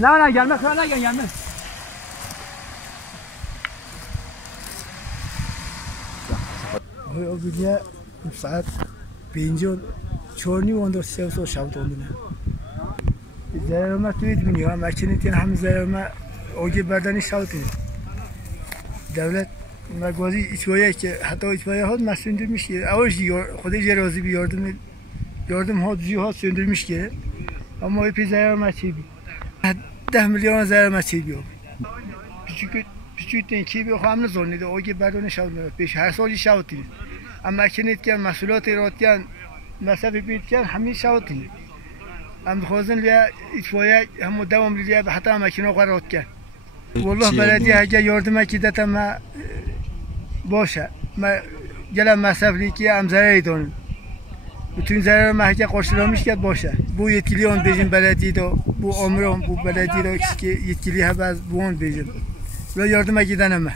نه gelme falan gelme. O günde saat 5:40 onda sevso şavt ondune. Zerama tuyt biniyor. Makinetin hem zerama ogi berdani şavt. Devlet magwazi içoya ki hatta içoya had söndürmüş ki. Avcı خودش razı bir yardım had zihat söndürmüş ki. Ama hep zerama çibi. 10 milyon zarar çekiyor. Küçükten ki bir hamle zorunlu. O ki berdane şavt. Beş her salı şavt. Ama makinetten mahsulat iratken مسافه بید که همین شوت دی. ام خوازن لیا اتفاقی هم دوام لیا به حتی ماشینا قرار کرد. والله بلدی اگه یاردم کیده تا ما باشه. ما جلب مسافه کی ام زرایی دارن. bütün zarar mahkeme karşılamış ki باشه. Bu yetkili on bizim belediye de bu amram bu belediye de yetkili habaz bu on bizim. Ve yardıma giden ama.